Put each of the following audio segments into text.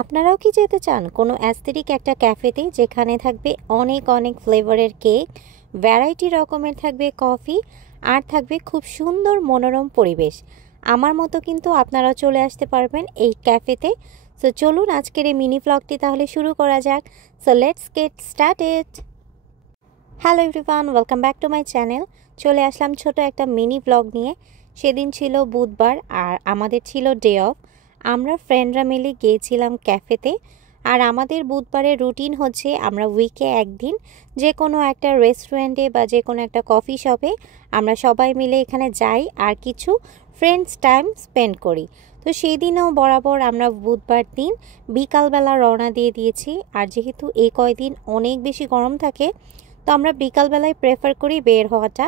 আপনারাও কি যেতে চান কোনো অ্যাস্থেটিক একটা ক্যাফেতে, যেখানে থাকবে অনেক অনেক ফ্লেভারের কেক, ভ্যারাইটি রকমের থাকবে কফি, আর থাকবে খুব সুন্দর মনোরম পরিবেশ? আমার মতো কিন্তু আপনারা চলে আসতে পারবেন এই ক্যাফেতে। সো চলুন আজকের এই মিনি ব্লগটি তাহলে শুরু করা যাক। So let's get started. Hello everyone, welcome back to my channel. চলে আসলাম ছোট একটা মিনি ব্লগ নিয়ে। সেদিন ছিল বুধবার আর আমাদের ছিল ডে অফ। আমরা ফ্রেন্ডরা মিলে গিয়েছিলাম ক্যাফেতে। আর আমাদের বুধবারের রুটিন হচ্ছে আমরা উইকে একদিন যে কোনো একটা রেস্টুরেন্টে বা যে কোনো একটা কফি শপে আমরা সবাই মিলে এখানে যাই আর কিছু ফ্রেন্ডস টাইম স্পেন্ড করি। তো সেই দিনও বরাবর আমরা বুধবার দিন বিকালবেলা রওনা দিয়ে দিয়েছি। আর যেহেতু এই কয়দিন অনেক বেশি গরম থাকে, তো আমরা বিকালবেলায় প্রেফার করি বের হওয়াটা।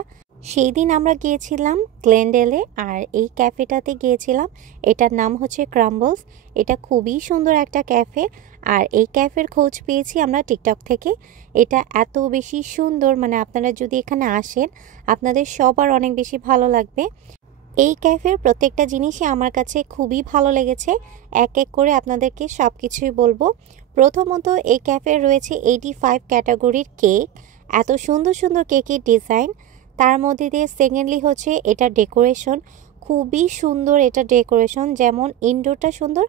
সেই দিন আমরা গিয়েছিলাম গ্লেনডেলে আর এই ক্যাফেটাতে গিয়েছিলাম। এটার নাম হচ্ছে ক্রাম্বলস। এটা খুবই সুন্দর একটা ক্যাফে। আর এই ক্যাফের খোঁজ পেয়েছি আমরা টিকটক থেকে। এটা এত বেশি সুন্দর, মানে আপনারা যদি এখানে আসেন আপনাদের সবার অনেক বেশি ভালো লাগবে। এই ক্যাফের প্রত্যেকটা জিনিসই আমার কাছে খুবই ভালো লেগেছে। এক এক করে আপনাদেরকে সব কিছুই বলবো। প্রথমত এই ক্যাফে রয়েছে 85 ক্যাটাগরির কেক, এত সুন্দর সুন্দর কেকের ডিজাইন। তার মধ্যে দিয়ে সেকেন্ডলি হচ্ছে এটা ডেকোরেশন, খুবই সুন্দর। এটা ডেকোরেশন যেমন ইনডোরটা সুন্দর,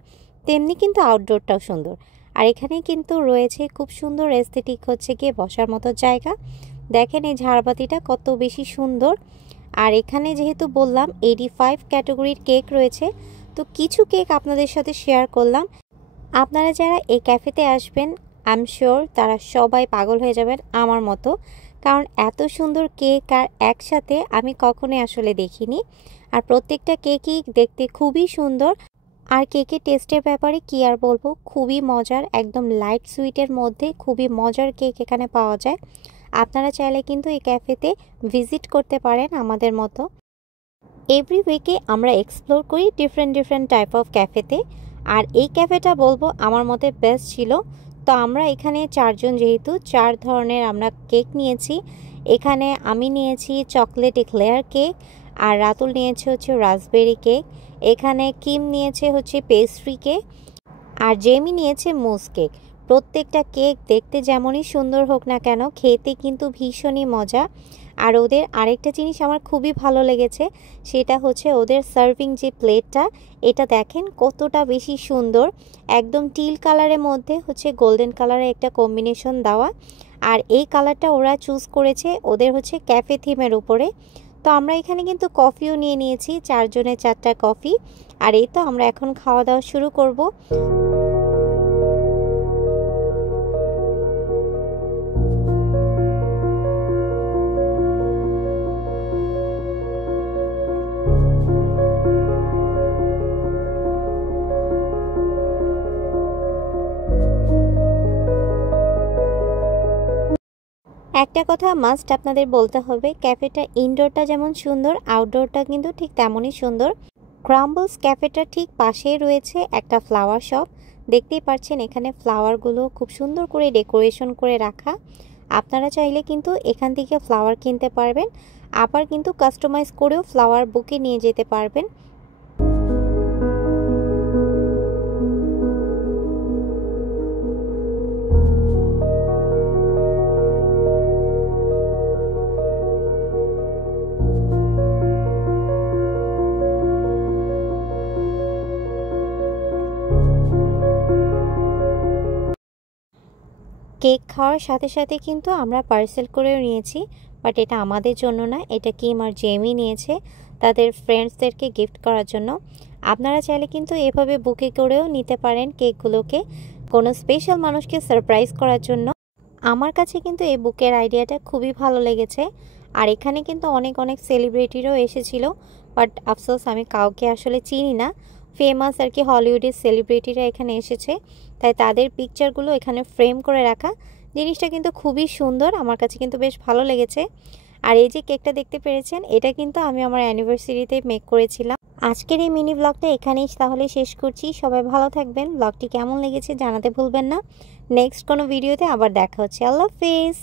তেমনি কিন্তু আউটডোরটাও সুন্দর। আর এখানে কিন্তু রয়েছে খুব সুন্দর এস্থেটিক হচ্ছে গিয়ে বসার মতো জায়গা। দেখেন এই ঝাড়বাতিটা কত বেশি সুন্দর। আর এখানে যেহেতু বললাম 85 ক্যাটাগরির কেক রয়েছে, তো কিছু কেক আপনাদের সাথে শেয়ার করলাম। আপনারা যারা এই ক্যাফেতে আসবেন আই এম শিওর তারা সবাই পাগল হয়ে যাবেন আমার মতো, কারণ এত সুন্দর কেক আর একসাথে আমি কখনোই আসলে দেখিনি। আর প্রত্যেকটা কেকই দেখতে খুবই সুন্দর। আর কেকের টেস্টের ব্যাপারে কি আর বলবো, খুবই মজার, একদম লাইট সুইটের মধ্যে খুবই মজার কেক এখানে পাওয়া যায়। আপনারা চাইলে কিন্তু এই ক্যাফেতে ভিজিট করতে পারেন আমাদের মতো। এভরি উইকে আমরা এক্সপ্লোর করি ডিফারেন্ট টাইপ অফ ক্যাফেতে। আর এই ক্যাফেটা বলবো আমার মতে বেস্ট ছিল। তো আমরা এখানে চারজন, যেহেতু 4 ধরনের আমরা কেক নিয়েছি। এখানে আমি নিয়েছি চকলেট এক্লেয়ার কেক, আর রাতুল নিয়েছে হচ্ছে রাসবেরি কেক। এখানে কিম নিয়েছে হচ্ছে পেস্ট্রি কেক, আর জেমি নিয়েছে মুস কেক। প্রত্যেকটা কেক দেখতে যেমনই সুন্দর হোক না কেন, খেতে কিন্তু ভীষণই মজা। আর ওদের আরেকটা জিনিস আমার খুবই ভালো লেগেছে, সেটা হচ্ছে ওদের সার্ভিং যে প্লেটটা, এটা দেখেন কতটা বেশি সুন্দর। একদম টিল কালারের মধ্যে হচ্ছে গোল্ডেন কালারের একটা কম্বিনেশন দেওয়া। আর এই কালারটা ওরা চুজ করেছে ওদের হচ্ছে ক্যাফে থিমের উপরে। তো আমরা এখানে কিন্তু কফিও নিয়ে নিয়েছি, 4 জনের 4টা কফি। আর এই তো আমরা এখন খাওয়া দাওয়া শুরু করব। একটা কথা মাস্ট আপনাদের বলতে হবে, ক্যাফেটা ইনডোরটা যেমন সুন্দর, আউটডোরটা কিন্তু ঠিক তেমনই সুন্দর। ক্রাম্বলস ক্যাফেটা ঠিক পাশেই রয়েছে একটা ফ্লাওয়ার শপ। দেখতেই পাচ্ছেন এখানে ফ্লাওয়ারগুলো খুব সুন্দর করে ডেকোরেশন করে রাখা। আপনারা চাইলে কিন্তু এখান থেকে ফ্লাওয়ার কিনতে পারবেন, আবার কিন্তু কাস্টমাইজ করেও ফ্লাওয়ার বুকে নিয়ে যেতে পারবেন। কেক খাওয়ার সাথে সাথে কিন্তু আমরা পার্সেল করেও নিয়েছি, বাট এটা আমাদের জন্য না, এটা কিম আর জেমি নিয়েছে তাদের ফ্রেন্ডসদেরকে গিফট করার জন্য। আপনারা চাইলে কিন্তু এভাবে বুকে করেও নিতে পারেন কেকগুলোকে, কোনো স্পেশাল মানুষকে সারপ্রাইজ করার জন্য। আমার কাছে কিন্তু এই বুকের আইডিয়াটা খুবই ভালো লেগেছে। আর এখানে কিন্তু অনেক অনেক সেলিব্রিটিরও এসেছিল, বাট আফসোস আমি কাউকে আসলে চিনি না। ফেমাস আর কি হলিউডের সেলিব্রিটিরা এখানে এসেছে, তাই তাদের পিকচারগুলো এখানে ফ্রেম করে রাখা। জিনিসটা কিন্তু খুবই সুন্দর, আমার কাছে কিন্তু বেশ ভালো লেগেছে। আর এই যে কেকটা দেখতে পেরেছেন, এটা কিন্তু আমি আমার অ্যানিভার্সারিতে মেক করেছিলাম। আজকের এই মিনি ব্লগটা এখানেই তাহলে শেষ করছি। সবাই ভালো থাকবেন। ব্লগটি কেমন লেগেছে জানাতে ভুলবেন না। নেক্সট কোনো ভিডিওতে আবার দেখা হচ্ছে। আল্লাহ হাফেজ।